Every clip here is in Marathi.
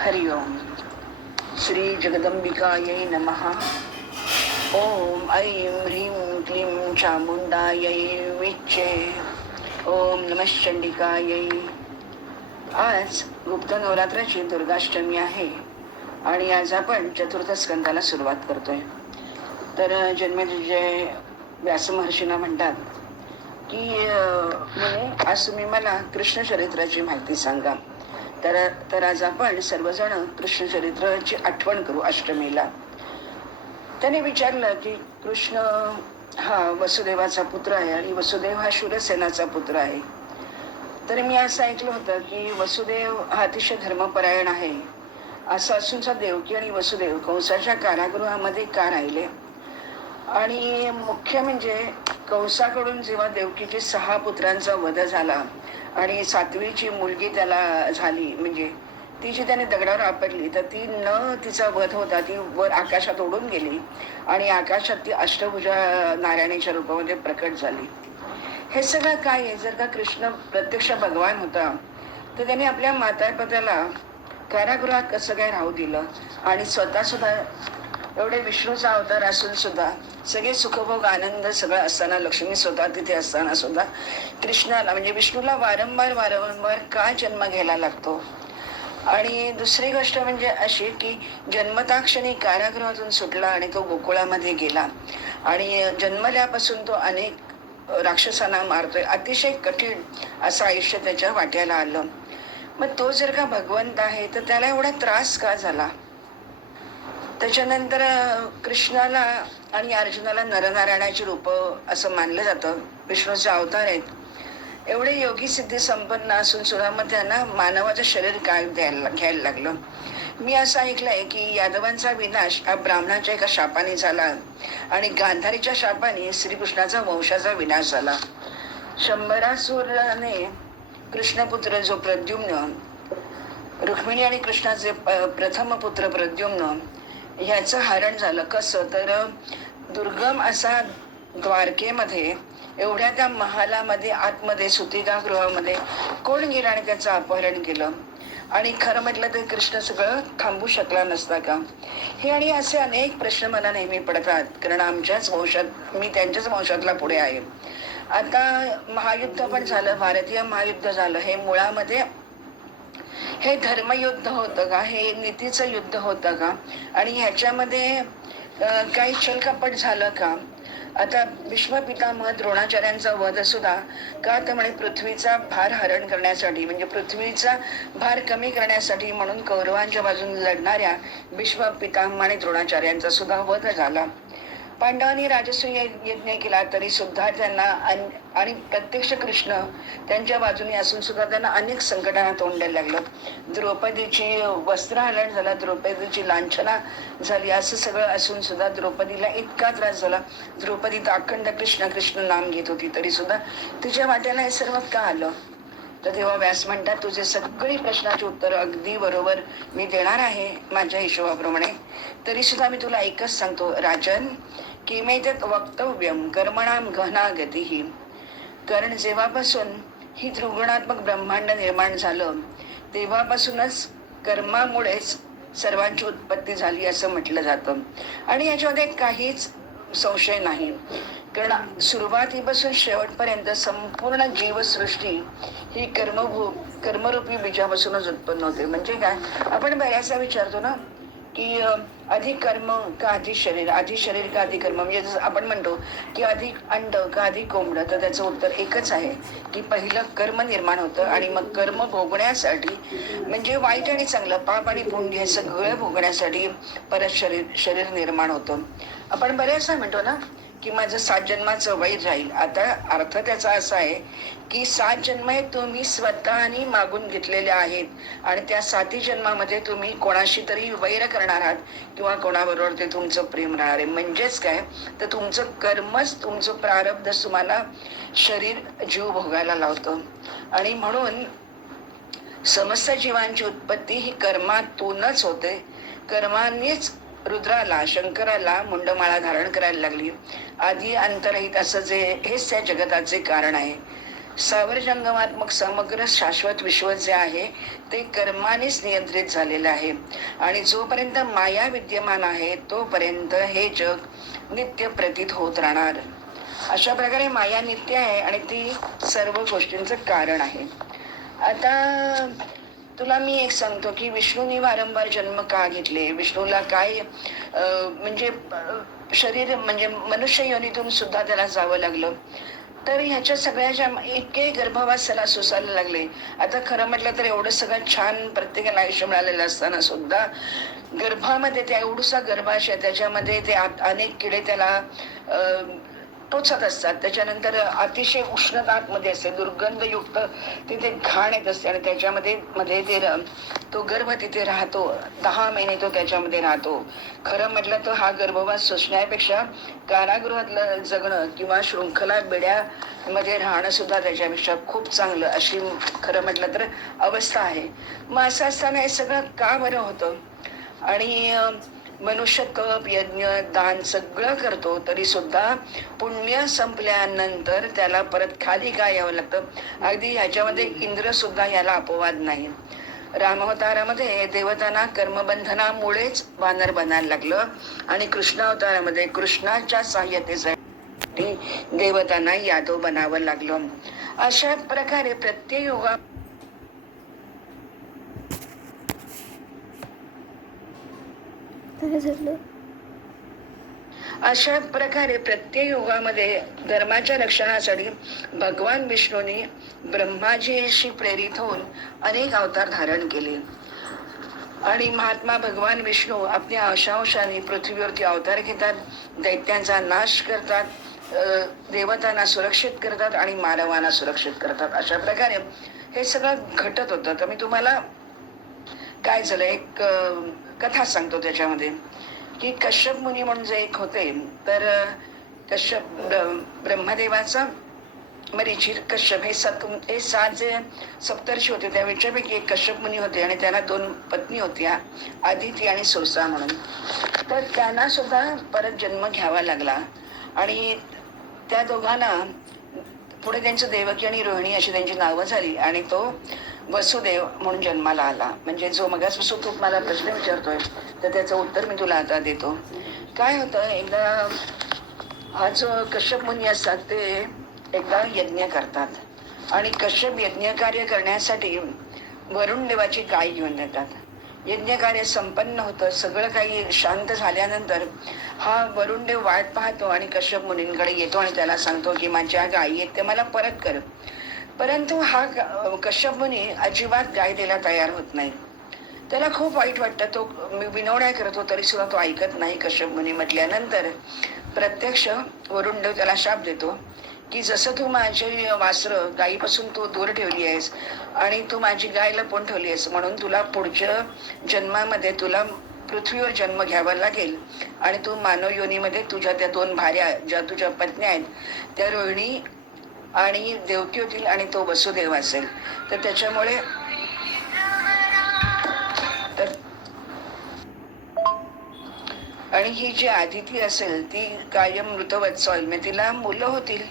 हरि ओम. श्री जगदंबिकायै नमः. ओम ऐं ह्रीं क्लीं चामुंडायै विच्चे. ओम नमश्चंडिकायै. आज गुप्त नवरात्राची दुर्गाष्टमी आहे आणि आज आपण चतुर्थ स्कंदाला सुरुवात करतोय. तर जन्मेजय व्यासमहर्षींना म्हणतात की म्हणे आज तुम्ही मला कृष्ण चरित्राची माहिती सांगा. तर आज आपण सर्वजण कृष्ण चरित्राची आठवण करू अष्टमीला. त्याने विचारलं की कृष्ण हा वसुदेवाचा पुत्र आहे आणि वसुदेव हा शूरसेनाचा पुत्र आहे. तर मी असं ऐकलं होतं की वसुदेव हा अतिशय धर्मपरायण आहे. असं असूनचा देवकी आणि वसुदेव कंसाच्या कारागृहामध्ये का राहिले, आणि मुख्य म्हणजे कंसाकडून जेव्हा देवकीची 6 पुत्रांचा वध झाला आणि 7वीची मुलगी त्याला झाली, म्हणजे ती जी त्याने दगडावर आपटली, तर ती न तिचा वध होता ती वर आकाशात उडून गेली आणि आकाशात ती अष्टभुजा नारायणीच्या रूपामध्ये प्रकट झाली. हे सगळं काय आहे? जर का कृष्ण प्रत्यक्ष भगवान होता तर त्याने आपल्या मातापित्याला कारागृहात कसं काय राहू दिलं, आणि स्वतः सुद्धा एवढे विष्णूचा अवतार असून सुद्धा सगळे सुखभोग आनंद सगळं असताना, लक्ष्मी स्वतः तिथे असताना सुद्धा कृष्णाला म्हणजे विष्णूला वारंवार का जन्म घ्यायला लागतो. आणि दुसरी गोष्ट म्हणजे अशी की जन्मताक्षणी कारागृहातून सुटला आणि तो गोकुळामध्ये गेला आणि जन्मल्यापासून तो अनेक राक्षसांना मारतोय. अतिशय कठीण असं आयुष्य त्याच्या वाट्याला आलं. मग तो जर का भगवंत आहे तर त्याला एवढा त्रास का झाला? त्याच्यानंतर कृष्णाला आणि अर्जुनाला नरनारायणाची रूप असं मानलं जातं. विष्णूचे अवतार आहेत. एवढे योगी सिद्धी संपन्न असून सुद्धा मग त्यांना मानवाचं शरीर काय घ्यायला लागलं. मी असं ऐकलंय की यादवांचा विनाश हा ब्राह्मणाच्या एका शापाने झाला आणि गांधारीच्या शापाने श्रीकृष्णाचा वंशाचा विनाश झाला. शंभरासुराने कृष्णपुत्र जो प्रद्युम्न, रुक्मिणी आणि कृष्णाचे प्रथम पुत्र प्रद्युम्न ह्याचं हरण झालं. कसं तर दुर्गम असा द्वारकेमध्ये एवढ्या त्या महालामध्ये आतमध्ये सुतिकागृहामध्ये कोण गेलं आणि त्याचं अपहरण केलं, आणि खरं म्हटलं तर कृष्ण सगळं थांबू शकला नसता का? हे आणि असे अनेक प्रश्न मला नेहमी पडतात, कारण आमच्याच वंशात, मी त्यांच्याच वंशातला पुढे आहे. आता महायुद्ध पण झालं, भारतीय महायुद्ध झालं. हे मुळामध्ये हे धर्मयुद्ध होतं का? हे नीतीचं युद्ध होतं का? आणि ह्याच्यामध्ये काही छलकपट झालं का? आता भीष्म पितामह द्रोणाचार्यांचा वध सुद्धा का तर म्हणे पृथ्वीचा भार हरण करण्यासाठी, म्हणजे पृथ्वीचा भार कमी करण्यासाठी म्हणून कौरवांच्या बाजूने लढणाऱ्या भीष्म पितामह आणि द्रोणाचार्यांचा सुद्धा वध झाला. पांडवांनी राजसूय यज्ञ केला तरी सुद्धा त्यांना आणि प्रत्यक्ष कृष्ण त्यांच्या बाजूने असून सुद्धा त्यांना अनेक संकटांना तोंड द्यायला लागलं. द्रौपदीची वस्त्रहरण झालं, द्रौपदीची लांछना झाली, असं सगळं असून सुद्धा द्रौपदीला इतका त्रास झाला. द्रौपदी तर अखंड कृष्ण कृष्ण नाम घेत होती तरी सुद्धा तिच्या वाट्याला हे सर्व का आलं? तर तेव्हा व्यास म्हणतात, तुझे सगळी प्रश्नाची उत्तर अगदी बरोबर मी देणार आहे माझ्या हिशोबाप्रमाणे. तरी सुद्धा मी तुला एकच सांगतो राजन, किमेतत् वक्तव्यम कर्मणाम गहना गतिही. कारण जेव्हापासून ही त्रिगुणात्मक ब्रह्मांड निर्माण झालं तेव्हापासूनच कर्मामुळेच सर्वांची उत्पत्ती झाली असं म्हटलं जातं. आणि याच्यामध्ये काहीच संशय नाही, कारण सुरुवातीपासून शेवटपर्यंत संपूर्ण जीवसृष्टी ही कर्मरूपी बीजापासूनच उत्पन्न होते. म्हणजे काय, आपण बऱ्याचदा विचारतो ना की अधिक कर्म का अधिक शरीर, अधिक शरीर का अधिक कर्म, म्हणजे जसं आपण म्हणतो की अधिक अंड का अधिक कोंबडं, तर त्याचं उत्तर एकच आहे की पहिलं कर्म निर्माण होतं आणि मग कर्म भोगण्यासाठी, म्हणजे वाईट आणि चांगलं, पाप आणि पुण्य हे सगळं भोगण्यासाठी परत शरीर निर्माण होतं. आपण बऱ्याचदा म्हणतो ना की माझं 7 जन्माचं वैर राहील. आता अर्थ त्याचा असा आहे की 7 जन्म हे तुम्ही स्वतःनी मागून घेतलेले आहेत आणि त्या 7ही जन्मामध्ये तुम्ही कोणाशी तरी वैर करणार आहात किंवा कोणाबरोबर ते तुमचं प्रेम राहणार आहे. म्हणजेच काय, तर तुमचं कर्मच, तुमचं प्रारब्ध तुम्हाला शरीर जीव भोगायला लावतं. आणि म्हणून समस्त जीवांची उत्पत्ती ही कर्मातूनच होते. कर्मांनीच रुद्राला, शंकराला मुंडमाळा धारण करायला लागली. आधी अंतरहित असं जे हेच त्या जगताचे कारण आहे. स्थावर जंगमात्मक समग्र शाश्वत विश्व जे आहे ते कर्मानेच नियंत्रित झालेलं आहे. आणि जोपर्यंत माया विद्यमान आहे तोपर्यंत हे जग नित्य प्रतीत होत राहणार. अशा प्रकारे माया नित्य आहे आणि ती सर्व गोष्टींचं कारण आहे. आता तुला मी एक सांगतो की विष्णूंनी वारंवार जन्म का घेतले, विष्णूला काय म्हणजे शरीर म्हणजे मनुष्य योनीतून सुद्धा त्याला जावं लागलं. तर ह्याच्या सगळ्याच्या इतके गर्भवास त्याला सोसायला लागले. आता खरं म्हटलं तर एवढं सगळं छान प्रत्येकाला आयुष्य मिळालेलं असताना सुद्धा गर्भामध्ये त्या एवढूसा गर्भाशय त्याच्यामध्ये ते अनेक किडे त्याला टोचत असतात. त्याच्यानंतर अतिशय उष्णता आतमध्ये असते, दुर्गंधयुक्त तिथे घाण येत असते आणि त्याच्यामध्ये मध्ये ते तो गर्भ तिथे राहतो. 10 महिने तो त्याच्यामध्ये राहतो. खरं म्हटलं तर हा गर्भवास सोसण्यापेक्षा कारागृहातलं जगणं किंवा शृंखला बेड्यामध्ये राहणं सुद्धा त्याच्यापेक्षा खूप चांगलं अशी खरं म्हटलं तर अवस्था आहे. मग असं असताना हे सगळं का बरं होतं? आणि मनुष्य तप यज्ञ दान सगळं करतो तरी सुद्धा पुण्य संपल्यानंतर त्याला परत खाली काय यावं लागतं. अगदी ह्याच्यामध्ये इंद्र सुद्धा याला अपवाद नाही. रामावतारामध्ये देवतांना कर्मबंधनामुळेच वानर बनायला लागलं आणि कृष्णावतारामध्ये कृष्णाच्या सहाय्यतेसाठी देवतांना यादव बनावं लागलं. अशा प्रकारे प्रत्येक युगा अशा प्रकारे प्रत्येक युगामध्ये धर्माच्या रक्षणासाठी भगवान विष्णूंनी ब्रह्माजीशी प्रेरित होऊन अनेक अवतार धारण केले. आणि महात्मा भगवान विष्णू आपल्या अंशांशाने पृथ्वीवरती अवतार घेतात, दैत्यांचा नाश करतात, देवतांना सुरक्षित करतात आणि मानवांना सुरक्षित करतात. अशा प्रकारे हे सगळं घटत होतं. तर मी तुम्हाला काय झालं एक कथा सांगतो त्याच्यामध्ये की कश्यप मुनी म्हणून जे एक होते. तर कश्यप ब्रह्मदेवाचा मरीची कश्यप हे 7 जे सप्तर्षी होते त्यापैकी एक कश्यप मुनी होते आणि त्यांना 2 पत्नी होत्या, आदिती आणि सुरसा म्हणून. तर त्यांना सुद्धा परत जन्म घ्यावा लागला आणि त्या दोघांना पुढे त्यांचं देवकी आणि रोहिणी अशी त्यांची नावं झाली आणि तो वसुदेव म्हणून जन्माला आला. म्हणजे जो मगासपासून तू मला प्रश्न विचारतोय तर त्याचं उत्तर मी तुला आता देतो. काय होतं, एकदा हा जो कश्यप मुनी असतात ते एकदा यज्ञ करतात आणि कश्यप यज्ञ कार्य करण्यासाठी वरुण देवाची गाय घेऊन येतात. यज्ञ कार्य संपन्न होतं, सगळं काही शांत झाल्यानंतर हा वरुण देव वाट पाहतो आणि कश्यप मुनींकडे येतो आणि त्याला सांगतो की माझ्या गायी आहेत ते मला परत कर. परंतु हा कश्यप मुनी अजिबात गाय द्यायला तयार होत नाही. त्याला खूप वाईट वाटतं. तो विनवण्या करतो तरी सुद्धा तो ऐकत नाही. कश्यप मुनी म्हटल्यानंतर प्रत्यक्ष वरुण देव त्याला शाप देतो की जसं तू माझी वासरं गायीपासून तू दूर ठेवली आहेस आणि तू माझी गाय लपवून ठेवली आहेस म्हणून तुला पुढच्या जन्मामध्ये तुला पृथ्वीवर जन्म घ्यावा लागेल आणि तू मानव योनीमध्ये तुझ्या त्या 2 भार्या ज्या तुझ्या पत्नी आहेत त्या रोहिणी आणि देवकी होतील आणि तो वसुदेव असेल. तर त्याच्यामुळे आणि ही जी आदिती असेल ती कायम मृतवत्स होईल. म्हणजे तिला मुलं होतील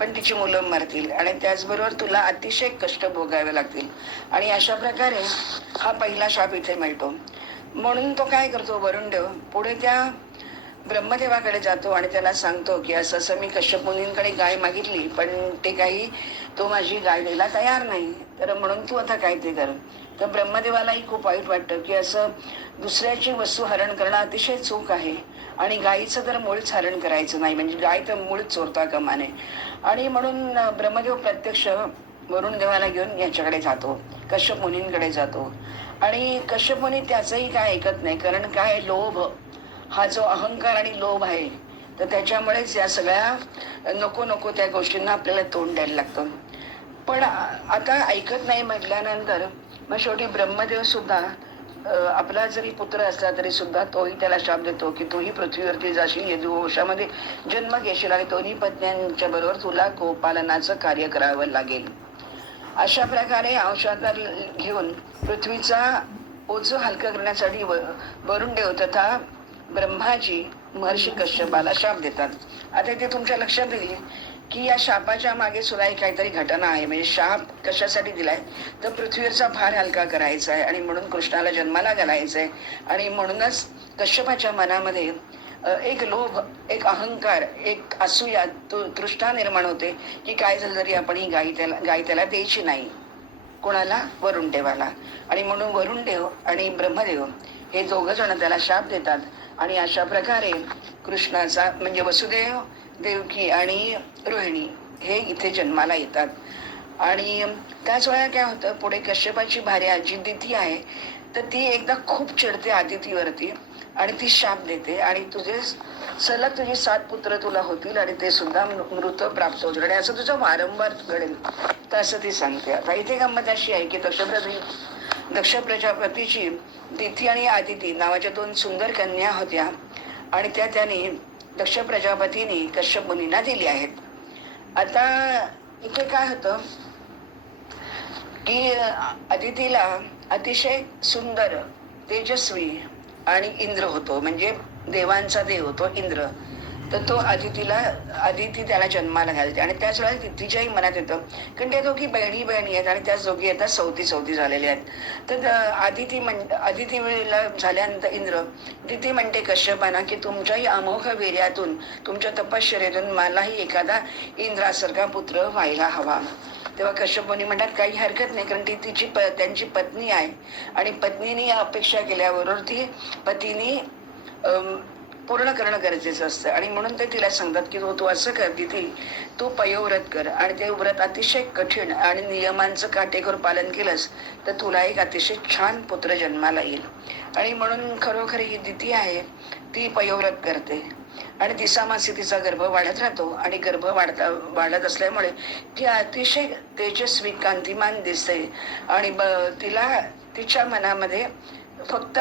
पण तिची मुलं मरतील आणि त्याचबरोबर तुला अतिशय कष्ट भोगावे लागतील. आणि अशा प्रकारे हा पहिला शाप इथे मिळतो. म्हणून तो काय करतो वरुण देव पुढे त्या ब्रह्मदेवाकडे जातो आणि त्याला सांगतो की असं असं मी कश्यप मुनींकडे गाय मागितली पण ते काही तो माझी गाय द्यायला तयार नाही, तर म्हणून तू आता काय ते कर. तर ब्रह्मदेवालाही खूप वाईट वाटतं की असं दुसऱ्याची वस्तू हरण करणं अतिशय चूक आहे आणि गायीचं तर मुळच हरण करायचं नाही, म्हणजे गाय तर मूळ चोरता कामा नये. आणि म्हणून ब्रह्मदेव प्रत्यक्ष वरुण देवाला घेऊन याच्याकडे जातो, कश्यप मुनींकडे जातो. आणि कश्यप मुनी त्याचंही काय ऐकत नाही, कारण काय लोभ हा जो अहंकार आणि लोभ आहे तर त्याच्यामुळेच या सगळ्या नको नको त्या गोष्टींना आपल्याला तोंड द्यायला लागतं. पण आता ऐकत नाही म्हटल्यानंतर मग शेवटी ब्रह्मदेव सुद्धा आपला जरी पुत्र असला तरी सुद्धा तोही त्याला शाप देतो की तोही पृथ्वीवरती जाशील, यदुवंशामध्ये जन्म घेशील आणि 2 पत्न्यांच्या बरोबर तुला गोपालनाचं कार्य करावं लागेल. अशा प्रकारे अंशातर घेऊन पृथ्वीचा ओझं हलकं करण्यासाठी वरुण देव तथा ब्रह्माजी महर्षी कश्यपाला शाप देतात. आता ते तुमच्या लक्षात येईल की या शापाच्या मागे सुद्धा एक काहीतरी घटना आहे. म्हणजे शाप कशासाठी दिलाय तर पृथ्वीवरचा भार हलका करायचा आहे आणि म्हणून कृष्णाला जन्माला घालायचं आहे. आणि म्हणूनच कश्यपाच्या मनामध्ये एक लोभ, एक अहंकार, एक असूया, तृष्णा निर्माण होते की काय झालं तरी आपण ही गाय त्याला द्यायची नाही. कोणाला? वरुण देवाला. आणि म्हणून वरुण देव आणि ब्रह्मदेव हे दोघ जण त्याला शाप देतात. आणि अशा प्रकारे कृष्णाचा म्हणजे वसुदेव, देवकी आणि रोहिणी हे इथे जन्माला येतात. आणि त्याच वेळेला काय होतं, पुढे कश्यपाची भार्या जी दिती आहे तर ती एकदा खूप चिडते आदितीवरती आणि ती शाप देते आणि सलग तुझी 7 पुत्र तुला होतील आणि ते सुद्धा मृत प्राप्त होतील आणि असं तुझं वारंवार घडेल. तर असं ती सांगते. आता इथे गंमत अशी आहे की दक्ष प्रजापतीची दिती आणि आदिती नावाच्या 2 सुंदर कन्या होत्या आणि त्याने दक्ष प्रजापतीने कश्यप मुनींना दिली आहेत. आता इथे काय होतं की आदितीला अतिशय सुंदर, तेजस्वी आणि इंद्र होतो, म्हणजे देवांचा देव होतो इंद्र. तर तो आदिती त्याला जन्माला घालते आणि त्याच वेळेला तिच्याही मनात येतं, कारण त्या दोघी बहिणी आहेत आणि त्याच दोघी आता सवती झालेल्या आहेत. तर आदिती वेळेला झाल्यानंतर दिती म्हणते कश्यपांना की तुमच्याही अमोघ वीर्यातून, तुमच्या तपश्चर्येतून मलाही एखादा इंद्रासारखा पुत्र व्हायला हवा. तेव्हा कश्यप मुनी म्हणतात काही हरकत नाही, कारण ती त्यांची पत्नी आहे आणि पत्नीने अपेक्षा केल्याबरोबर ती पतीने पूर्ण करणं गरजेचं असतं. आणि म्हणून ते तिला सांगतात की तू असं कर दिती, तू पयोव्रत कर आणि ते व्रत अतिशय कठीण आणि नियमांचं काटेकोर पालन केलंस तर तुला एक अतिशय छान पुत्र जन्माला येईल. आणि म्हणून खरोखर ही दिती आहे ती पयोव्रत करते आणि दिसामासी तिचा गर्भ वाढत राहतो आणि गर्भ वाढत असल्यामुळे ती अतिशय तेजस्वी, कांतिमान दिसते आणि तिच्या मनामध्ये फक्त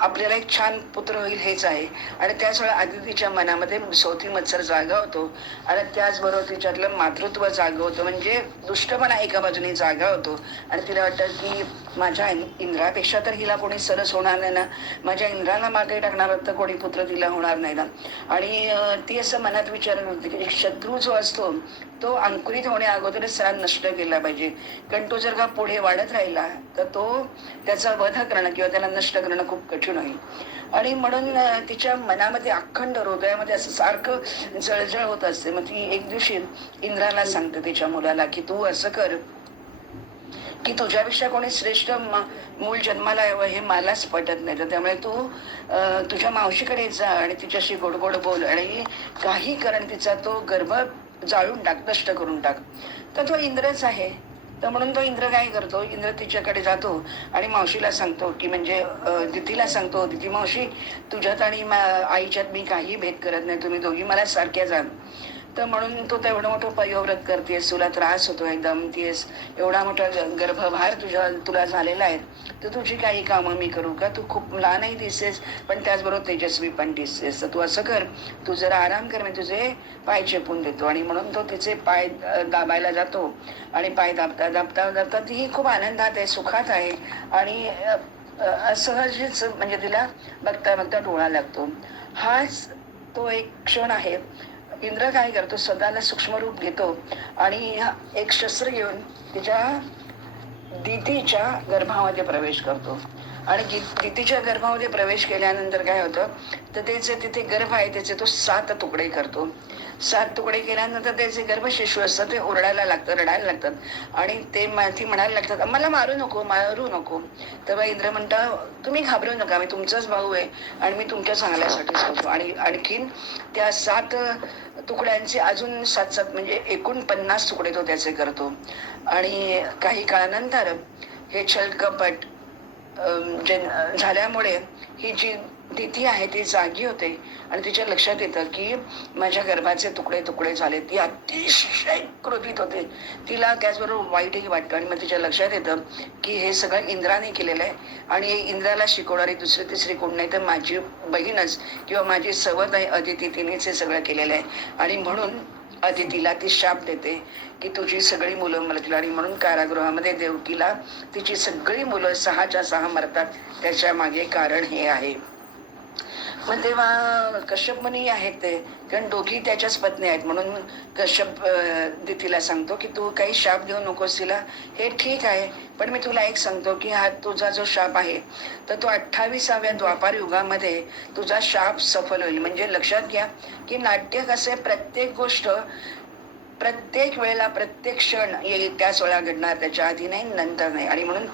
आपल्याला एक छान पुत्र होईल हेच आहे. आणि त्याच वेळेला आदितीच्या मनामध्ये सौती मत्सर जागा होतो आणि त्याचबरोबर तिच्यातलं मातृत्व जागा होतं, म्हणजे दुष्टपणा एका बाजूने जागा होतो. आणि तिला वाटतं की माझ्या इंद्रापेक्षा तर हिला कोणी सरस होणार नाही ना, माझ्या इंद्राला मागे टाकणार तर कोणी पुत्र तिला होणार नाही ना. आणि ती असं मनात विचार करते की शत्रू जो असतो तो अंकुरित होण्या अगोदरच सरा नष्ट केला पाहिजे, कारण तो जर का पुढे वाढत राहिला तर त्याचा वध करणं किंवा त्याला नष्ट करणं खूप कठीण होईल. आणि म्हणून तिच्या मनामध्ये अखंड हृदयामध्ये असं सारखं जळजळ होत असते. मग ती एक दिवशी इंद्राला सांगते तिच्या मुलाला की तू असं कर की तुझ्यापेक्षा कोणी श्रेष्ठ मूल जन्माला यावं हे मलाच पटत नाही, तर त्यामुळे तू तुझ्या मावशीकडे जा आणि तिच्याशी गोड गोड बोल आणि काही कारण तिचा तो गर्भ जाळून टाक, नष्ट करून टाक. तर तो इंद्रच आहे. तर म्हणून तो इंद्र काय करतो, इंद्र तिच्याकडे जातो आणि मावशीला सांगतो की म्हणजे दितीला सांगतो, दिती मावशी तुझ्यात आणि आईच्यात मी काही भेद करत नाही, तुम्ही दोघी मला सारख्या जा. तर म्हणून तो एवढं मोठं पयोव्रत करतेस, तुला त्रास होतो, दमतेस, एवढा मोठा गर्भभार तुला झालेला आहे, तर तुझी काही कामं मी करू का? तू खूप लहानही दिसतेस पण त्याचबरोबर तेजस्वी पण दिसतेस, तर तू असं कर, तू जरा आराम कर, मी तुझे पाय चेपून देतो. आणि म्हणून तो तिचे पाय दाबायला जातो आणि पाय दाबता तीही खूप आनंदात आहे, सुखात आहे आणि सहजच म्हणजे तिला बघता डोळा लागतो. हाच तो एक क्षण आहे. इंद्र काय करतो, स्वतःला सूक्ष्म रूप घेतो आणि एक शस्त्र घेऊन तिच्या दितीच्या गर्भामध्ये प्रवेश करतो. आणि दितीच्या गर्भामध्ये प्रवेश केल्यानंतर काय होतं तर त्याचे तिथे गर्भ आहे त्याचे तो 7 तुकडे करतो. 7 तुकडे केल्यानंतर त्याचे गर्भशिशू असतात ते ओरडायला लागतात, रडायला लागतात आणि ती म्हणायला लागतात मला मारू नको. तेव्हा इंद्र म्हणता तुम्ही घाबरू नका, मी तुमचाच भाऊ आहे आणि मी तुमच्या चांगल्यासाठीच होतो. आणि आणखीन त्या 7 तुकड्यांचे अजून 7 म्हणजे एकूण 50 तुकडे तो त्याचे करतो. आणि काही काळानंतर हे छलकपट झाल्यामुळे ही जी दिती आहे ती जागी होते आणि तिच्या लक्षात येतं की माझ्या गर्भाचे तुकडे झाले. ती अतिशय क्रोधित होते, तिला त्याचबरोबर वाईटही वाटतं. आणि मग तिच्या लक्षात येतं की हे सगळं इंद्राने केलेलं आहे आणि इंद्राला शिकवणारी दुसरी तिसरी कोण नाही तर माझी बहीणच किंवा माझी सवत आहे अदिती, तिनेच हे सगळं केलेलं आहे. आणि म्हणून अदितीला ती शाप देते की तुझी सगळी मुलं मरतील. आणि म्हणून कारागृहामध्ये देवकीला तिची सगळी मुलं 6च्या 6 मरतात. त्याच्या मागे कारण हे आहे. मग तेव्हा कश्यप मुनी आहेत ते, कारण दोघी त्याच्याच पत्नी आहेत, म्हणून कश्यप दितीला सांगतो की तू काही शाप देऊ नकोस तिला, हे ठीक आहे, पण मी तुला एक सांगतो की हा तुझा जो शाप आहे तर तो 28व्या द्वापार युगामध्ये तुझा शाप सफल होईल. म्हणजे लक्षात घ्या की नाट्य कसे, प्रत्येक गोष्ट प्रत्येक वेळेला प्रत्येक क्षण येईल त्याच वेळा घडणार, त्याच्या आधी नाही नंतर नाही. आणि म्हणून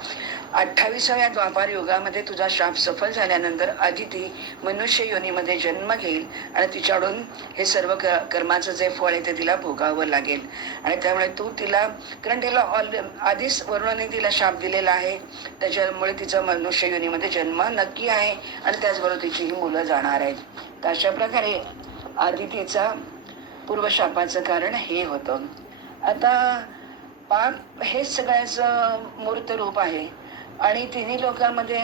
28व्या द्वापार युगामध्ये तुझा शाप सफल झाल्यानंतर आदिती मनुष्य योनीमध्ये जन्म घेईल आणि तिच्याकडून हे सर्व कर्माचं जे फळ आहे ते तिला भोगावं लागेल. आणि त्यामुळे तू तिला, कारण तिला आधीच वरुणाने तिला शाप दिलेला आहे, त्याच्यामुळे तिचा मनुष्य योनीमध्ये जन्म नक्की आहे आणि त्याचबरोबर तिची ही मुलं जाणार आहेत. तर अशा प्रकारे आदितीचा पूर्वशापाचं कारण हे होतं. आता पाप हेच सगळ्याचं मूर्त रूप आहे आणि तिन्ही लोकांमध्ये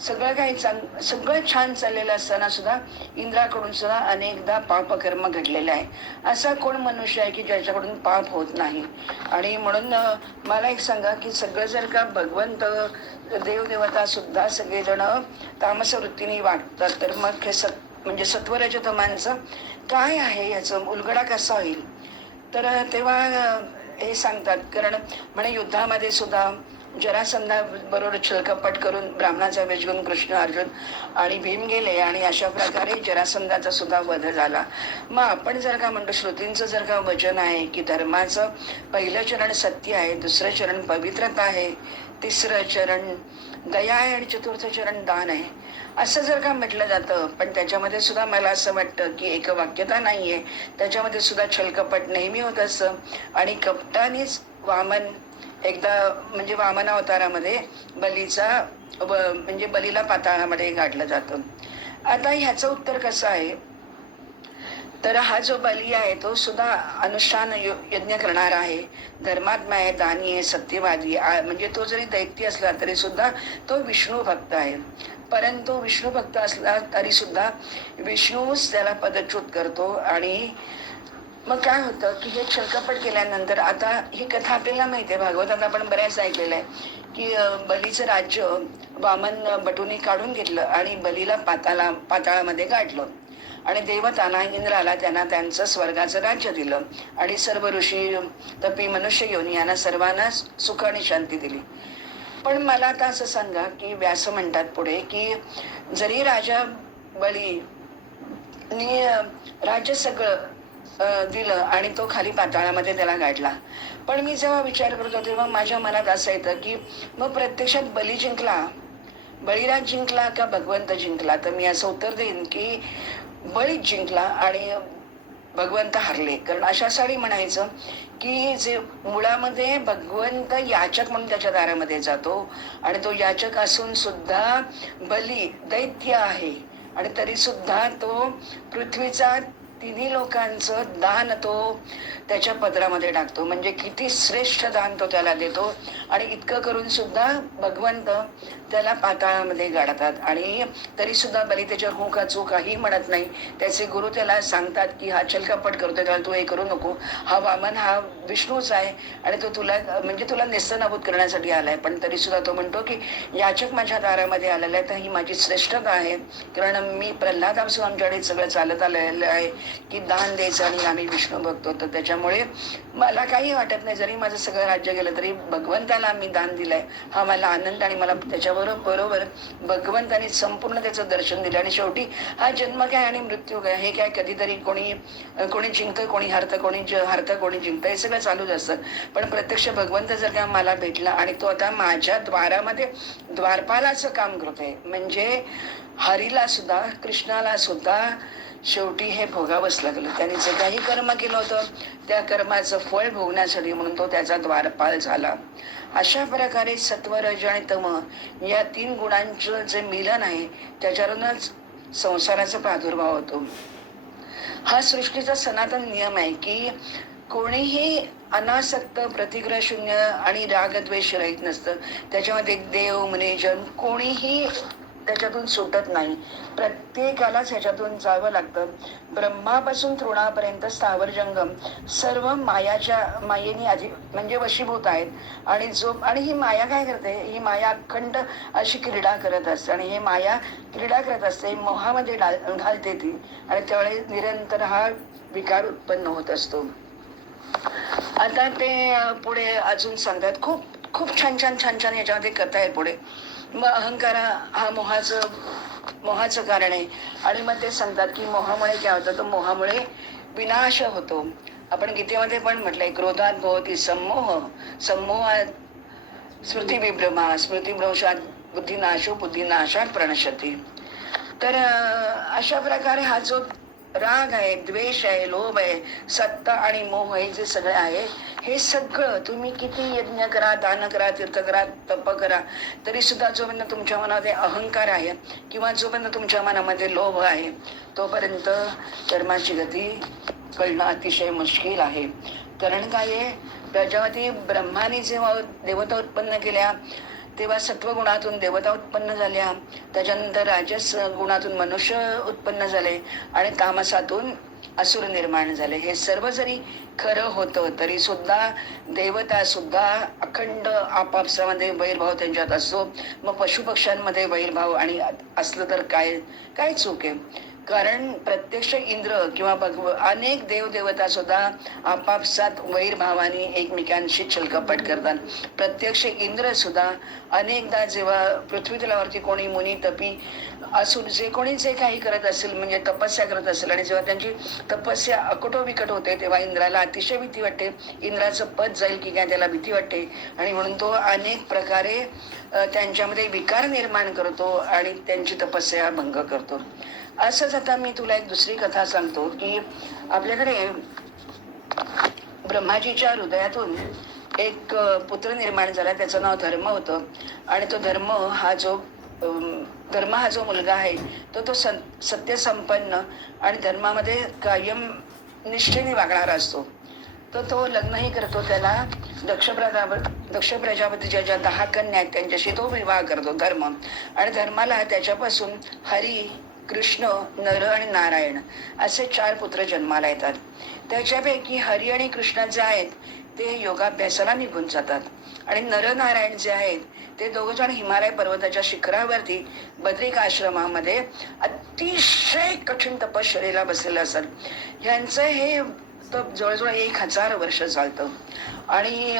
सगळं काही सगळं छान चाललेलं असताना सुद्धा इंद्राकडून सुद्धा अनेकदा पापकर्म घडलेले आहे. असा कोण मनुष्य आहे की ज्याच्याकडून पाप होत नाही? आणि म्हणून मला एक सांगा की सगळं जर का भगवंत देवदेवता सुद्धा सगळेजण तामस वृत्तीने वागतात तर मग हे म्हणजे सत्वरजतमांचं काय आहे, याचं उलगडा कसा होईल? तर तेव्हा हे सांगतात, कारण म्हणे युद्धामध्ये सुद्धा जरासंधा बरोबर छलकपट करून ब्राह्मणाचा वेश घेऊन कृष्ण, अर्जुन आणि भीम गेले आणि अशा प्रकारे जरासंधाचा सुद्धा वध झाला. मग आपण जर का म्हणतो श्रुतींचं जर का वचन आहे की धर्माचं पहिलं चरण सत्य आहे, दुसरं चरण पवित्रता आहे, तिसरं चरण दया आहे आणि चतुर्थ चरण दान आहे, असं जर का म्हटलं जातं, पण त्याच्यामध्ये सुद्धा मला असं वाटतं की एक वाक्यता नाहीये, त्याच्यामध्ये सुद्धा छलकपट नेहमी होत असतं. आणि कपटानेच वामन एकदा म्हणजे वामन अवतारामध्ये बलीचा म्हणजे बलीला पाताळामध्ये गाडलं जातं. आता ह्याचं उत्तर कसं आहे, तर हा जो बली आहे तो सुद्धा अनुष्ठान यज्ञ करणारा आहे, धर्मात्मा आहे, दानी आहे, सत्यवादी म्हणजे तो जरी दैत्य असला तरी सुद्धा तो विष्णू भक्त आहे. परंतु विष्णू भक्त असला तरी सुद्धा विष्णूच त्याला पदच्युत करतो. आणि मग काय होतं की हे छलकपट केल्यानंतर, आता ही कथा आपल्याला माहिती आहे, भागवतात आपण बऱ्याच ऐकलेलं आहे की बलीचं राज्य वामन बटूंनी काढून घेतलं आणि बलीला पाताळामध्ये गाठलं आणि देवतांना, इंद्राला त्यांना त्यांचं स्वर्गाचं राज्य दिलं आणि सर्व ऋषी, तपी, मनुष्य योनी यांना सर्वांना सुख आणि शांती दिली. पण मला आता असं सांगा की व्यास म्हणतात पुढे की जरी राजा बळी राज्य सगळं दिलं आणि तो खाली पाताळामध्ये त्याला गाडला, पण मी जेव्हा विचार करतो तेव्हा माझ्या मनात असं येतं की मग प्रत्यक्षात बली जिंकला, बळीराज जिंकला का भगवंत जिंकला? तर मी असं उत्तर देईन की बळीच जिंकला आणि भगवंत हरले. कारण अशासाठी म्हणायचं की जे मुळामध्ये भगवंत याचक म्हणून त्याच्या दारामध्ये जातो आणि तो याचक असून सुद्धा बली दैत्य आहे आणि तरी सुद्धा तो पृथ्वीचा तिन्ही लोकांचं दान तो त्याच्या पदरामध्ये टाकतो. म्हणजे किती श्रेष्ठ दान तो त्याला देतो आणि इतकं करून सुद्धा भगवंत त्याला पाताळामध्ये गाडतात आणि तरी सुद्धा बली त्याच्यावर हो का चूक काही म्हणत नाही. त्याचे गुरु त्याला सांगतात की हा छलकपट करतोय, त्याला तू हे करू नको, हा वामन हा विष्णूच आहे आणि तो तुला म्हणजे तुला नेस्तनाबूत करण्यासाठी आलाय. पण तरी सुद्धा तो म्हणतो की याचक माझ्या दारामध्ये आलेला आहे तर ही माझी श्रेष्ठता आहे, कारण मी प्रल्हादापासून आमच्याकडे सगळं चालत आलेलं आहे की दान द्यायचं आणि आम्ही विष्णू बघतो. तर त्याच्यामुळे मला काही वाटत नाही, जरी माझं सगळं राज्य गेलं तरी भगवंताला मी दान दिलंय हा मला आनंद आणि मला त्याच्याबरोबर भगवंताने संपूर्ण त्याचं दर्शन दिलं. आणि शेवटी हा जन्म काय आणि मृत्यू काय हे काय कधीतरी कोणी जिंकतं, कोणी हरतं, कोणी जिंकतं, हे सगळं चालूच असतं. पण प्रत्यक्ष भगवंत जर का मला भेटला आणि तो आता माझ्या द्वारामध्ये द्वारपालाचं काम करतोय, म्हणजे हरीला सुद्धा, कृष्णाला सुद्धा शेवटी हे भोगावंच लागलं. त्याने जे काही कर्म केलं होतं त्या कर्माचं फळ भोगण्यासाठी म्हणून तो त्याचा द्वारपाल झाला. अशा प्रकारे सत्व, रज आणि तम या 3 गुणांचं जे मिलन आहे त्याच्यावरूनच संसाराचा प्रादुर्भाव होतो. हा सृष्टीचा सनातन नियम आहे की कोणीही अनासक्त, प्रतिग्रह शून्य आणि रागद्वेष रहित नसतं. त्याच्यामध्ये देव, मुनी, जन कोणीही त्याच्यातून सुटत नाही. प्रत्येकालाच ह्याच्यातून जावं लागतं. ब्रह्मापासून तृणापर्यंत स्थावर जंगम सर्व मायेने आधी म्हणजे वशीभूत आहेत. आणि ही माया काय करते, ही माया अखंड अशी क्रीडा करत असते आणि ही माया क्रीडा करत असते, मोहामध्ये घालते ती, आणि त्यावेळी निरंतर हा विकार उत्पन्न होत असतो. आता ते पुढे अजून सांगतात, खूप खूप छान छान छान छान याच्यामध्ये कथा आहे पुढे. मग अहंकार हा मोहाचं कारण आहे. आणि मग ते सांगतात की मोहामुळे काय होतं, तर मोहामुळे विनाश होतो. आपण गीतेमध्ये पण म्हटलंय, क्रोधात भवती सम्मोह, सम्मोहात स्मृतिविभ्रमा, स्मृतिभ्रंशात बुद्धिनाशो, बुद्धिनाशात प्रणश्यती. तर अशा प्रकारे हा जो राग आहे, द्वेष आहे, लोभ आहे, सत्ता आणि मोह हे जे सगळे आहे, हे सगळं तुम्ही किती यज्ञ करा, दान करा, तीर्थ करा, तप करा, तरी सुद्धा जोपर्यंत तुमच्या मनामध्ये अहंकार आहे किंवा जोपर्यंत तुमच्या मनामध्ये लोभ आहे, तोपर्यंत कर्माची गती कळणं अतिशय मुश्किल आहे. कारण काय आहे, प्रजापती ब्रह्माने जेव्हा देवता उत्पन्न केल्या, तेव्हा सत्वगुणातून देवता उत्पन्न झाल्या, त्याच्यानंतर राजस गुणातून मनुष्य उत्पन्न झाले आणि तामसातून असुर निर्माण झाले. हे सर्व जरी खरं होतं तरी सुद्धा देवता सुद्धा अखंड आपापसामध्ये वैरभाव त्यांच्यात असतो. मग पशुपक्ष्यांमध्ये वैरभाव आणि असलं तर काय काय चूक आहे. कारण प्रत्यक्ष इंद्र किंवा अनेक देवदेवता सुद्धा आपापसात वैरभावाने एकमेकांशी छलकपट करतात. प्रत्यक्ष इंद्र सुद्धा अनेकदा जेव्हा पृथ्वी तलावरती कोणी मुनी तपी असून जे कोणी जे काही करत असेल, म्हणजे तपस्या करत असेल, आणि जेव्हा त्यांची तपस्या अकटो विकट होते, तेव्हा इंद्राला अतिशय भीती वाटते. इंद्राचं पद जाईल की काय त्याला भीती वाटते, आणि म्हणून तो अनेक प्रकारे त्यांच्यामध्ये विकार निर्माण करतो आणि त्यांची तपस्या भंग करतो. असंच आता मी तुला एक दुसरी कथा सांगतो की आपल्याकडे ब्रह्माजीच्या हृदयातून एक पुत्र निर्माण झाला. त्याचं नाव धर्म होतं. आणि तो धर्म हा जो मुलगा आहे तो सत्यसंपन्न आणि धर्मामध्ये कायम निष्ठेने वागणारा असतो. तो लग्नही करतो. त्याला दक्ष प्रजापतीच्या ज्या 10 कन्या आहेत त्यांच्याशी तो विवाह करतो धर्म. आणि धर्माला त्याच्यापासून हरी, कृष्ण, नर आणि नारायण असे 4 पुत्र जन्माला येतात. त्याच्यापैकी हरी आणि कृष्ण जे आहेत ते योगाभ्यासाला निघून जातात, आणि नरनारायण जे आहेत ते दोघं जण हिमालय पर्वताच्या शिखरावरती बद्रिक आश्रमामध्ये अतिशय कठीण तपश्चर्येला बसलेले असतात. यांचं हे तप जवळजवळ 1000 वर्ष चालतं. आणि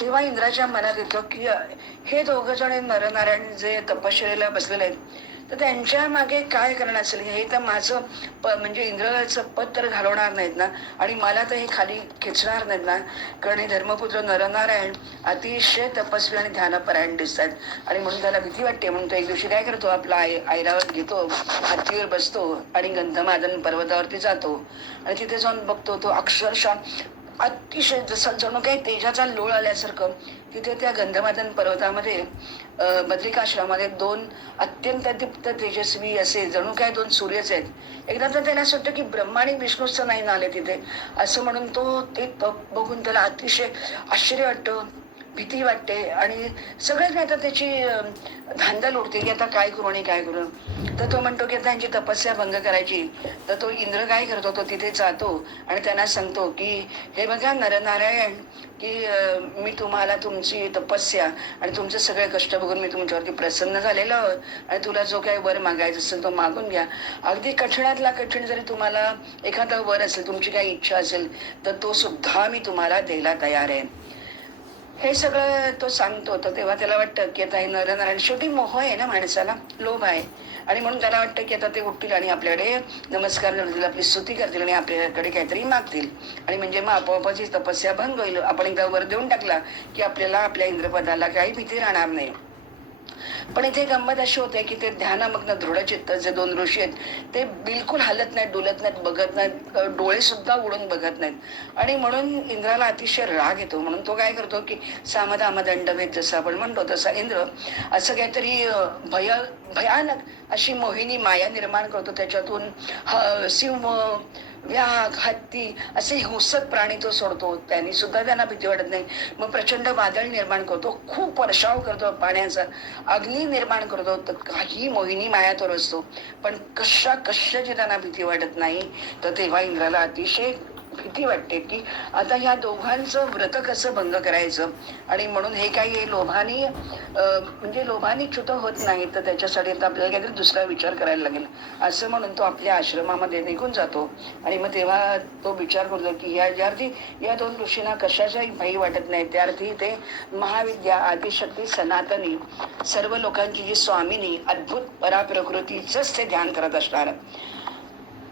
तेव्हा इंद्राच्या मनात येतं की हे दोघं जण नरनारायण जे तपश्चर्येला बसलेले आहेत, तर त्यांच्या मागे काय करणार असेल, हे तर माझं म्हणजे इंद्राचं पद तर घालवणार नाहीत ना, आणि मला तर हे खाली खेचणार नाहीत ना. कारण हे धर्मपुत्र नरनारायण अतिशय तपस्वी आणि ध्यानपरायण दिसतात. आणि म्हणून त्याला भीती वाटते. म्हणून तो एक दिवशी काय करतो, आपला ऐरावत घेतो, हत्तीवर बसतो आणि गंधमादन पर्वतावरती जातो. आणि तिथे जाऊन बघतो, तो अक्षरशः अतिशय जसं जणू काही तेजाचा लोळ आल्यासारखं तिथे त्या गंधमादन पर्वतामध्ये बद्रिकाश्रमामध्ये 2 अत्यंत दीप्त तेजस्वी असे जणू काय 2 सूर्यच आहेत. एकदा तर त्याला असं वाटतं की ब्रह्मा आणि विष्णूच नाही ना आले तिथे, असं म्हणून तो ते बघून त्याला अतिशय आश्चर्य वाटतं, भीती वाटते. आणि सगळ्यात काय तर त्याची धांदल उडते की आता काय करू आणि काय करू. तर तो म्हणतो की आता त्यांची तपस्या भंग करायची. तर तो इंद्र काय करतो, तो तिथे जातो आणि त्यांना सांगतो की हे बघा नरनारायण, की मी तुम्हाला तुमची तपस्या आणि तुमचे सगळे कष्ट बघून मी तुमच्यावरती प्रसन्न झालेलो आहोत, आणि तुला जो काही वर मागायचा असेल तो मागून घ्या. अगदी कठीणातला कठीण जरी तुम्हाला एखादा वर असेल, तुमची काही इच्छा असेल, तर तो सुद्धा मी तुम्हाला द्यायला तयार आहे. हे सगळं तो सांगतो. तर तेव्हा त्याला वाटतं की आता हे नरनारायण, शेवटी मोह आहे ना माणसाला, लोभ आहे, आणि म्हणून त्याला वाटतं की आता ते उठतील आणि आपल्याकडे नमस्कार करतील, आपली स्तुती करतील आणि आपल्याकडे काहीतरी मागतील, आणि म्हणजे मग आपोआपची तपस्या भंग होईल. आपण एकदा वर देऊन टाकला की आपल्याला आपल्या इंद्रपदाला काही भीती राहणार नाही. पण इथे गंमत अशी होते की ते ध्यानमग्न दृढचित्त जे 2 ऋषी आहेत ते बिलकुल हलत नाहीत, डुलत नाहीत, बघत नाहीत, डोळे सुद्धा उडून बघत नाहीत. आणि म्हणून इंद्राला अतिशय राग येतो. म्हणून तो काय करतो की सामदामदंडभेद जसं आपण म्हणतो तसा इंद्र असं काहीतरी भयानक अशी मोहिनी माया निर्माण करतो. त्याच्यातून सिंह, व्याघ, हत्ती असे हिंसक प्राणी तो सोडतो, त्यांनी सुद्धा त्यांना भीती वाटत नाही. मग प्रचंड वादळ निर्माण करतो, खूप वर्षाव करतो पाण्याचा, अग्नी निर्माण करतो, तर काही मोहिनी माया तो रचतो, पण कशाची त्यांना भीती वाटत नाही. तर तेव्हा इंद्राला अतिशय भीती वाटते की आता ह्या दोघांचं व्रत कसं भंग करायचं. आणि म्हणून हे काही लोभानी म्हणजे लोभानी च्युत होत नाही, तर त्याच्यासाठी आता आपल्याला काहीतरी दुसरा विचार करायला लागेल, असं म्हणून तो आपल्या आश्रमामध्ये निघून जातो. आणि मग तेव्हा तो विचार करतो की ज्या अर्थी या दोन ऋषींना कशाच्याही भय वाटत नाही, त्या अर्थी ते महाविद्या, आदिशक्ती, सनातनी, सर्व लोकांची जी स्वामिनी, अद्भुत पराप्रकृतीचंच ते ध्यान करत असणार.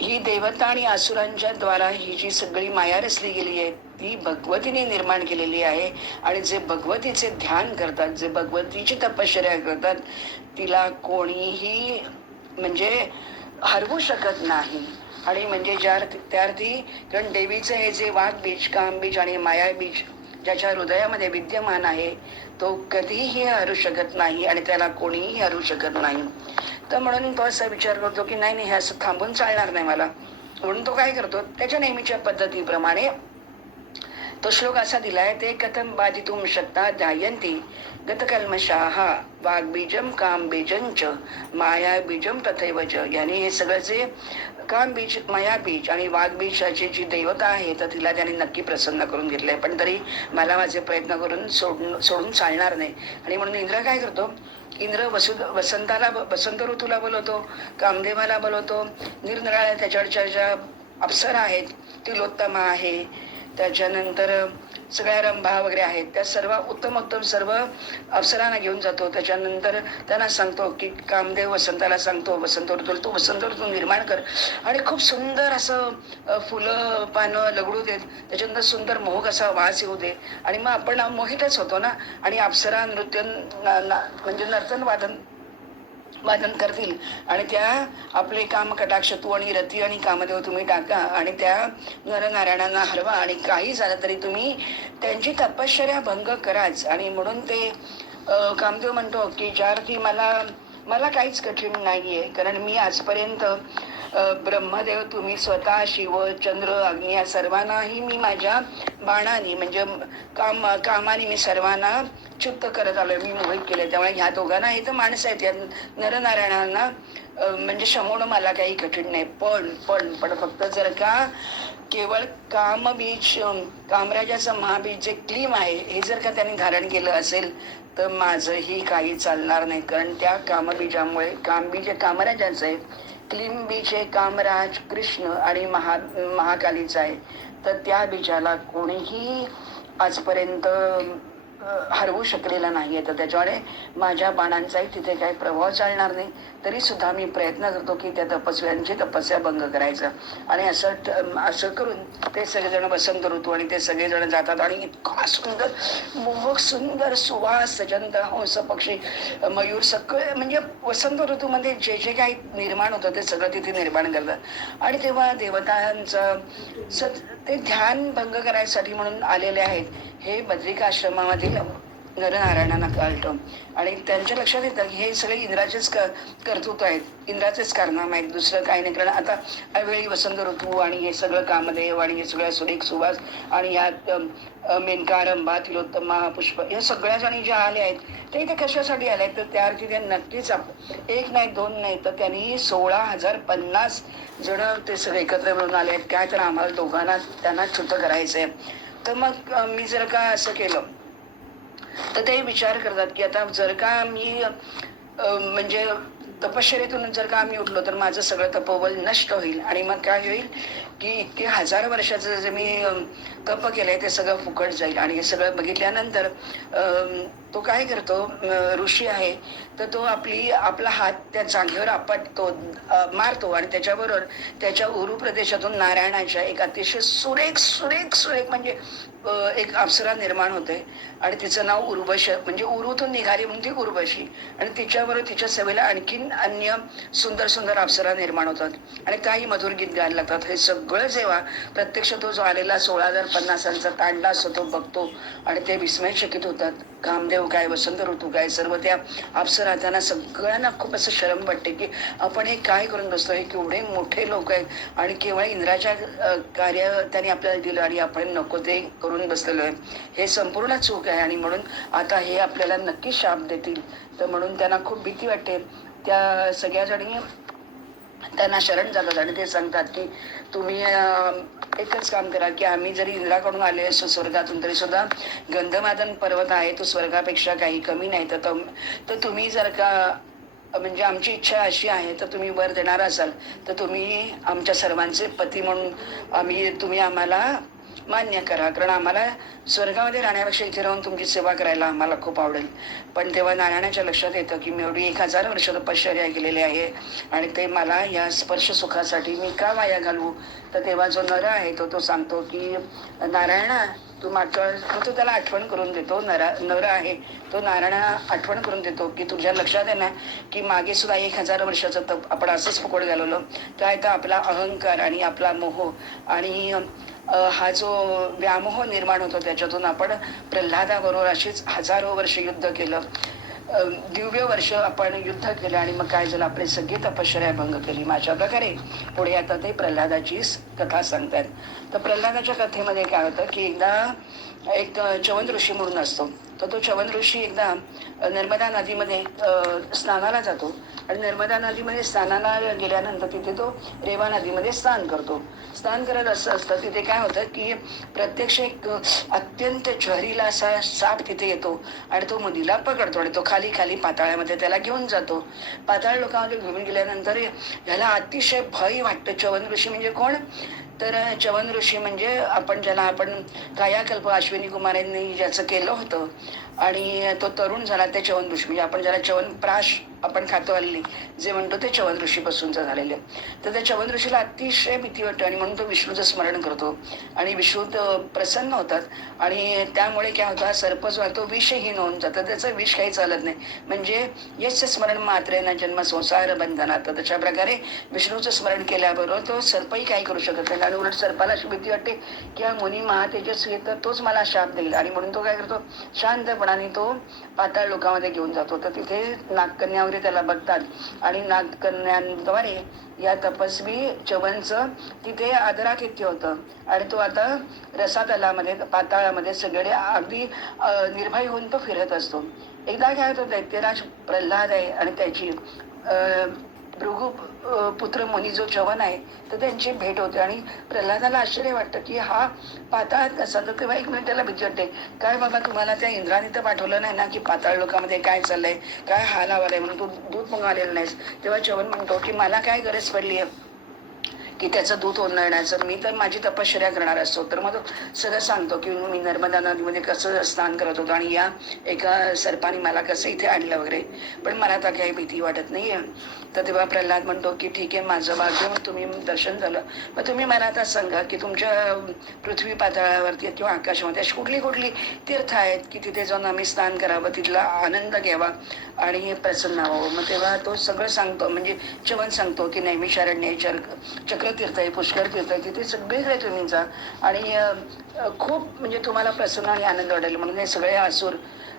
ही देवता आणि असुरांच्या द्वारा ही जी सगळी माया रचली गेली आहे ती भगवतीने निर्माण केलेली आहे. आणि जे भगवतीचे ध्यान करतात, जे भगवतीची तपश्चर्या करतात, तिला कोणीही म्हणजे हरवू शकत नाही. आणि म्हणजे त्या अर्थी, कारण देवीचं हे जे वाघ बीज, काम बीज आणि माया बीज ज्याच्या हृदयामध्ये विद्यमान आहे, तो कधीही हरू शकत नाही आणि त्याला कोणीही हरू शकत नाही. तर म्हणून तो असा विचार करतो की नाही, हे असं थांबून चालणार नाही मला. म्हणून तो काय करतो, त्याच्या नेहमीच्या पद्धतीप्रमाणे तो श्लोक असा दिलाय, ते कथम बाधितुम शकता ध्यायंती गतकल्मषाः वाग्बीजम काम बीजंच माया बीजम तथैवच. याने हे सगळं जे काम बीज, माया बीज आणि वाघबीजाची जी देवता आहे, तर तिला त्याने नक्की प्रसन्न करून घेतलंय, पण तरी मला माझे प्रयत्न करून सोडून चालणार नाही. आणि म्हणून इंद्र काय करतो, इंद्र वसंताला, वसंत ऋतूला बोलवतो, कामदेवाला बोलवतो, निरनिराळ्या त्याच्यावरच्या ज्या अप्सरा आहेत, तिलोत्तमा आहे, त्याच्यानंतर सगळ्या रंभा वगैरे आहेत, त्या सर्व उत्तम सर्व अप्सरांना घेऊन जातो. त्याच्यानंतर त्यांना सांगतो की कामदेव वसंताला सांगतो, वसंत ऋतू, तू वसंत ऋतू निर्माण कर आणि खूप सुंदर असं फुलं पानं लगडू देत, त्याच्यानंतर सुंदर मोहक असा वास येऊ दे, आणि मग आपण मोहितच होतो ना. आणि अप्सरा नृत्य म्हणजे नर्तन वादन करतील, आणि त्या आपले काम कटाक्ष तू आणि रती आणि कामदेव तुम्ही टाका, आणि त्या नरनारायणांना हरवा, आणि काही झालं तरी तुम्ही त्यांची तपश्चर्या भंग कराच. आणि म्हणून ते कामदेव म्हणतो की ज्या अर्थी मला काहीच कठीण नाहीये, कारण मी आजपर्यंत ब्रह्मदेव, तुम्ही स्वतः, शिव, चंद्र, अग्नी या सर्वांनाही मी माझ्या बाणाने म्हणजे कामाने मी सर्वांना चुप्त करत आलोय, मी मोहित केले. त्यामुळे ह्या दोघांना हे तर माणसं आहेत, या नरनारायणांना म्हणजे शमवणं मला काही कठीण नाही. पण फक्त जर का केवळ कामबीज, कामराजाचं महाबीज जे क्लीम आहे, हे जर का त्यांनी धारण केलं असेल तर माझंही काही चालणार नाही. कारण त्या कामबीजामुळे, कामबीज हे कामराजाचं आहे, क्लीम बीज हे कामराज कृष्ण आणि महाकालीचं आहे, तर त्या बीजाला कोणीही आजपर्यंत हरवू शकलेला नाहीये. तर त्याच्यामुळे माझ्या बाणांचाही तिथे काही प्रभाव चालणार नाही. तरी सुद्धा मी प्रयत्न करतो की त्या तपस्व्यांची तपस्या भंग करायचं. आणि असं करून ते सगळेजण वसंत ऋतू आणि ते सगळेजण जातात, आणि इतका सुंदर मोहक सुंदर सुवास, त्याच्यानंतर हंस पक्षी, मयूर, सगळे म्हणजे वसंत ऋतूमध्ये जे जे काही निर्माण होतं ते सगळं तिथे निर्माण करतात. आणि तेव्हा देवतांचं ते ध्यान भंग करायसाठी म्हणून आलेले आहेत, हे बद्रिका आश्रमामधील नरनारायणांना कळतं. आणि त्यांच्या लक्षात येतं की हे सगळे इंद्राचेच कर्तृत्व आहेत, इंद्राचेच कारनामे आहेत, दुसरं काही नाही. कारण आता अवेळी वसंत ऋतू आणि हे सगळं कामदेव आणि हे सगळ्या सुरेख सुवास आणि यात मेनका, रंभा, तिलोत्तमा, पुष्प, या सगळ्या जणी ज्या आल्या आहेत ते इथे कशासाठी आल्या आहेत, तर त्या अर्थी ते नक्कीच एक नाही दोन नाही तर त्यांनी 16,050 जण ते सगळे एकत्र मिळून आले आहेत. काय तर आम्हाला दोघांना त्यांना च्युत करायचंय. तर मग मी जर का असं केलं तर ते विचार करतात की आता जर का मी म्हणजे तपश्चर्येतून जर का आम्ही उठलो तर माझं सगळं तपोबल नष्ट होईल, आणि मग काय होईल की इतके 1000 वर्षाचं जे मी तप केलंय ते सगळं फुकट जाईल. आणि हे सगळं बघितल्यानंतर तो काय करतो, ऋषी आहे, तर तो आपला हात त्या जागेवर आपटतो, मारतो, आणि त्याच्याबरोबर त्याच्या उरू प्रदेशातून नारायणाच्या एक अतिशय सुरेख सुरेख सुरेख म्हणजे एक अप्सरा निर्माण होते, आणि तिचं नाव उर्वश, म्हणजे उरूतून निघाली म्हणून ती उर्वशी, आणि तिच्याबरोबर तिच्या सभेला आणखीन अन्य सुंदर सुंदर अप्सरा निर्माण होतात, आणि त्याही मधुर गीत गायला लागतात. हे सगळं जेव्हा प्रत्यक्ष तो जो आलेला 16,050 तांडा असतो तो बघतो, आणि ते विस्मयचकित होतात. कामदेव ऋतू काय, वसंत ऋतू काय, सर्व त्या अप्सरा, त्यांना सगळ्यांना खूप असं शरम वाटते की आपण हे काय करून बसतो, हे केवढे मोठे लोक आहेत आणि केवळ इंद्राच्या कार्य त्यांनी आपल्याला दिलं आणि आपण नको ते करून बसलेलो आहे, हे संपूर्ण चूक आहे आणि म्हणून आता हे आपल्याला नक्की शाप देतील. तर म्हणून त्यांना खूप भीती वाटते. त्या सगळ्या जणी त्यांना शरण जातात आणि ते सांगतात की तुम्ही एकच काम करा की आम्ही जरी इंद्राकडून आले असो स्वर्गातून तरी सुद्धा गंधमादन पर्वत आहे तो स्वर्गापेक्षा काही कमी नाही. तर तुम्ही जर का म्हणजे आमची इच्छा अशी आहे तर तुम्ही वर देणार असाल तर तुम्ही आमच्या सर्वांचे पती म्हणून तुम्ही आम्हाला मान्य करा, कारण आम्हाला स्वर्गामध्ये राहण्यापेक्षा इथे राहून तुमची सेवा करायला आम्हाला खूप आवडेल. पण तेव्हा नारायणाच्या लक्षात येतं की मी एवढी 1000 वर्ष तपश्चर्या केलेली आहे आणि ते मला या स्पर्श सुखासाठी मी का वाया घालवू. तर तेव्हा जो नर आहे तो सांगतो की नारायणा तू मागच्या, तो त्याला आठवण करून देतो. नर आहे तो नारायणा आठवण करून देतो की तुझ्या लक्षात आहे ना की मागे सुद्धा 1000 वर्षाचं तप आपण असंच फुकट घालवलं. काय तर आपला अहंकार आणि आपला मोह आणि हा जो व्यामोह निर्माण होतो त्याच्यातून आपण प्रल्हादाबरोबर अशीच 1000 वर्ष युद्ध केलं, दिव्य वर्ष आपण युद्ध केलं आणि मग काय झालं, आपली सगळी तपश्चर्या भंग केली. अशा प्रकारे पुढे आता ते प्रल्हादाची कथा सांगतात. तर प्रल्हादाच्या कथेमध्ये काय होतं की एकदा एक च्यवन ऋषी म्हणून असतो. तर तो च्यवन ऋषी एकदा नर्मदा नदीमध्ये स्नानाला जातो आणि नर्मदा नदीमध्ये स्नानाला गेल्यानंतर तिथे तो रेवा नदीमध्ये स्नान करतो. स्नान करत असं असतं तिथे काय होतं की प्रत्यक्ष एक अत्यंत जहरीला असा साप तिथे येतो आणि तो मुलीला पकडतो आणि तो खाली खाली पाताळामध्ये त्याला घेऊन जातो. पाताळ लोकांमध्ये घेऊन गेल्यानंतर ह्याला अतिशय भय वाटतं. च्यवन ऋषी म्हणजे कोण, तर च्यवन ऋषी म्हणजे ज्याला आपण कायाकल्प अश्विनी कुमारांनी ज्याचं केलं होतं आणि तो तरुण झाला ते च्यवन ऋषी, म्हणजे आपण ज्याला च्यवनप्राश आपण खातो हल्ली जे म्हणतो ते च्यवन ऋषीपासूनचं झालेले. तर त्या च्यवन ऋषीला अतिशय भीती वाटते आणि म्हणून तो विष्णूचं स्मरण करतो आणि विष्णू प्रसन्न होतात आणि त्यामुळे काय होतं, सर्प जो आहे तो विषहीन होऊन जातं, त्याचं विष काही चालत नाही. म्हणजे यश स्मरण मात्रेना जन्म संसार बंधनात. तर तशा प्रकारे विष्णूचं स्मरण केल्याबरोबर तो सर्पही काही करू शकत नाही आणि उलट सर्पाला अशी भीती वाटते की हा मुनी महातेजस्वी तर तोच मला शाप देईल आणि म्हणून तो काय करतो, शांतपणाने तो पाताळ लोकांमध्ये घेऊन जातो. तर तिथे नागकन्या त्याला बघतात आणि नागकन्यांद्वारे या तपस्वी च्यवनचं तिथे आदरातिथ्य होतं आणि तो आता रसातलामध्ये पाताळामध्ये सगळे अगदी निर्भय होऊन तो फिरत असतो. एकदा काय होतं, दैत्यराज प्रल्हाद आहे आणि त्याची भृगु पुत्र मुनी जो च्यवन आहे तर त्यांची भेट होते आणि प्रल्हादाला आश्चर्य वाटतं की हा पाताळात कसा. तर तेव्हा एक मिनिट त्याला भीती वाटते, काय बाबा तुम्हाला त्या इंद्राने तर पाठवलं नाही ना की पाताळ लोकांमध्ये काय चाललंय, काय हाल हवाल आहे म्हणून तू दूध म्हणून आलेलं नाहीस. तेव्हा च्यवन म्हणतो की मला काय गरज पडली आहे की त्याचं दूध ओंजळण्याचं, मी तर माझी तपश्चर्या करणार असतो. तर मग सगळं सांगतो की मी नर्मदा नदीमध्ये कसं स्नान करत होतो आणि या एका सर्पाने मला कसं इथे आणलं वगैरे, पण मला तर काही भीती वाटत नाहीये. तर तेव्हा प्रल्हाद म्हणतो की ठीक आहे, माझं भाग्य तुम्ही दर्शन झालं, मग तुम्ही मला आता सांगा की तुमच्या पृथ्वी पातळावरती किंवा आकाशामध्ये अशी कुठली कुठली तीर्थ आहेत की तिथे जाऊन आम्ही स्नान करावं, तिथला आनंद घ्यावा आणि प्रसन्न व्हावं. मग तेव्हा तो सगळं सांगतो, म्हणजे च्यवन सांगतो की नैमिषारण्य चक्रतीर्थ आहे, पुष्कर तीर्थ आहे, तिथे सगळीकडे तुम्ही जा आणि खूप म्हणजे तुम्हाला प्रसन्न आणि आनंद वाटेल. म्हणून हे सगळे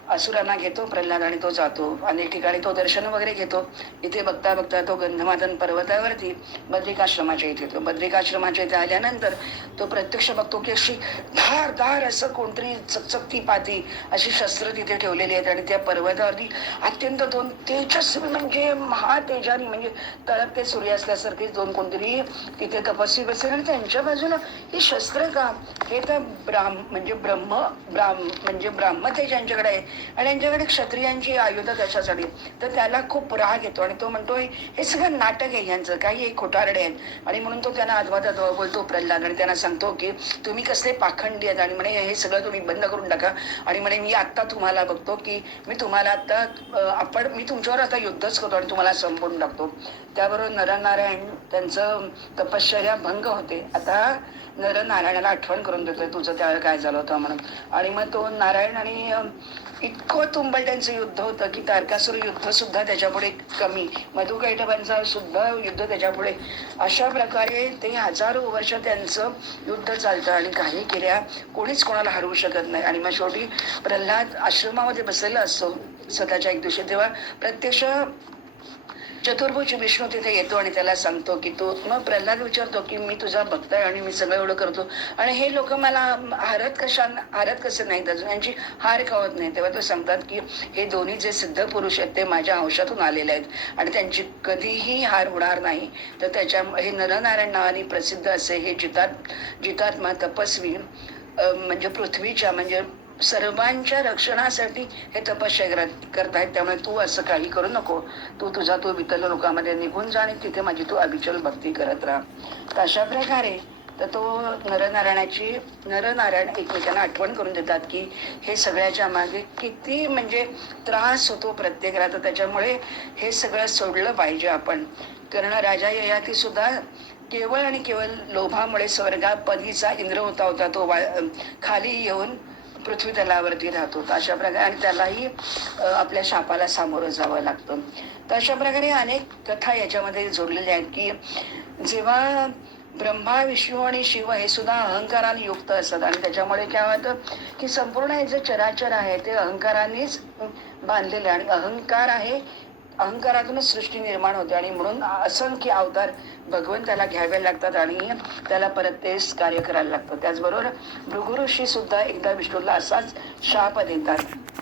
असुरांना घेतो प्रल्हाद आणि तो जातो. अनेक ठिकाणी तो दर्शन वगैरे घेतो. इथे बघता बघता तो गंधमादन पर्वतावरती बद्रिकाश्रमाच्या इथे येतो. बद्रिकाश्रमाच्या इथे आल्यानंतर तो प्रत्यक्ष बघतो की अशी धारदार असं कोणतरी चकचकती पाती अशी शस्त्र तिथे ठेवलेली आहेत आणि त्या पर्वतावरती अत्यंत दोन तेजस्वी म्हणजे महातेजानी म्हणजे तळपते सूर्य असल्यासारखे दोन कोणतरी तिथे तपस्वी बसले आणि त्यांच्या बाजूला ही शस्त्र का, हे तर ब्राह्मतेज यांच्याकडे आहे आणि यांच्याकडे क्षत्रियांची आयुध कशासाठी. तर त्याला खूप राग येतो आणि तो म्हणतोय हे सगळं नाटक आहे यांचं, काही एक खोटारडे आहेत आणि म्हणून तो त्यांना अधवा बोलतो प्रल्हाद आणि त्यांना सांगतो की तुम्ही कसले पाखंडी आहेत आणि म्हणे हे सगळं तुम्ही बंद करून टाका आणि म्हणे मी आत्ता तुम्हाला बघतो की मी तुम्हाला आता मी तुमच्यावर आता युद्धच करतो आणि तुम्हाला संपवून टाकतो. त्याबरोबर नरनारायण त्यांचं तपश्चर्या भंग होते. आता नरनारायणाला आठवण करून देतोय तुझं त्यावेळेला काय झालं होतं म्हणून आणि मग तो नारायण आणि इतकं तुंबळ त्यांचं युद्ध होतं की तारकासुर युद्ध सुद्धा त्याच्यापुढे कमी, मधुकैटभांचा सुद्धा युद्ध त्याच्यापुढे. अशा प्रकारे ते हजारो वर्ष त्यांचं युद्ध चालतं आणि काही क्रिया कोणीच कोणाला हरवू शकत नाही. आणि मग शेवटी प्रल्हाद आश्रमामध्ये बसलेला असतो स्वतःच्या एक दिवशी, तेव्हा प्रत्यक्ष चतुर्भुज विष्णू तिथे येतो आणि त्याला सांगतो की तू, मग प्रल्हाद विचारतो की मी तुझा भक्त आहे आणि मी सगळं एवढं करतो आणि हे लोक मला हारत कसे नाहीत, अजून यांची हार का होत नाही. तेव्हा ते सांगतात की हे दोन्ही जे सिद्ध पुरुष आहेत ते माझ्या अंशातून आलेले आहेत आणि त्यांची कधीही हार होणार नाही. तर त्याच्या हे नरनारायण नावाने प्रसिद्ध असे हे जितात्मा तपस्वी म्हणजे पृथ्वीच्या म्हणजे सर्वांच्या रक्षणासाठी हे तपश्चर्या करतायत. त्यामुळे तू असं काही करू नको, तू विठ्ठल लोकांमध्ये निघून जा आणि तिथे माझी तू अविचल भक्ती करत राहा. तर अशा प्रकारे तर तो नरनारायण एकमेकांना आठवण करून देतात की हे सगळ्याच्या मागे किती म्हणजे त्रास होतो प्रत्येकाला, तर त्याच्यामुळे हे सगळं सोडलं पाहिजे आपण. कारण राजा ययाती सुद्धा केवळ आणि केवळ लोभामुळे स्वर्गापदीचा इंद्र होता तो खाली येऊन पृथ्वी तलावरती राहतो. तर अशा प्रकारे आणि त्यालाही आपल्या शापाला सामोरं जावं लागतं. तर अशा प्रकारे अनेक कथा याच्यामध्ये जोडलेल्या आहेत की जेव्हा ब्रह्मा विष्णू आणि शिव हे सुद्धा अहंकाराने युक्त असतात आणि त्याच्यामुळे काय होतं की संपूर्ण हे जे चराचर आहे ते अहंकारानेच बांधलेले आणि अहंकार आहे, अहंकारातूनच सृष्टी निर्माण होते आणि म्हणून असंख्य अवतार भगवंताला घ्यावे लागतात आणि त्याला परत तेच कार्य करायला लागतं. त्याचबरोबर भृगु ऋषी सुद्धा एकदा विष्णूला असाच शाप देतात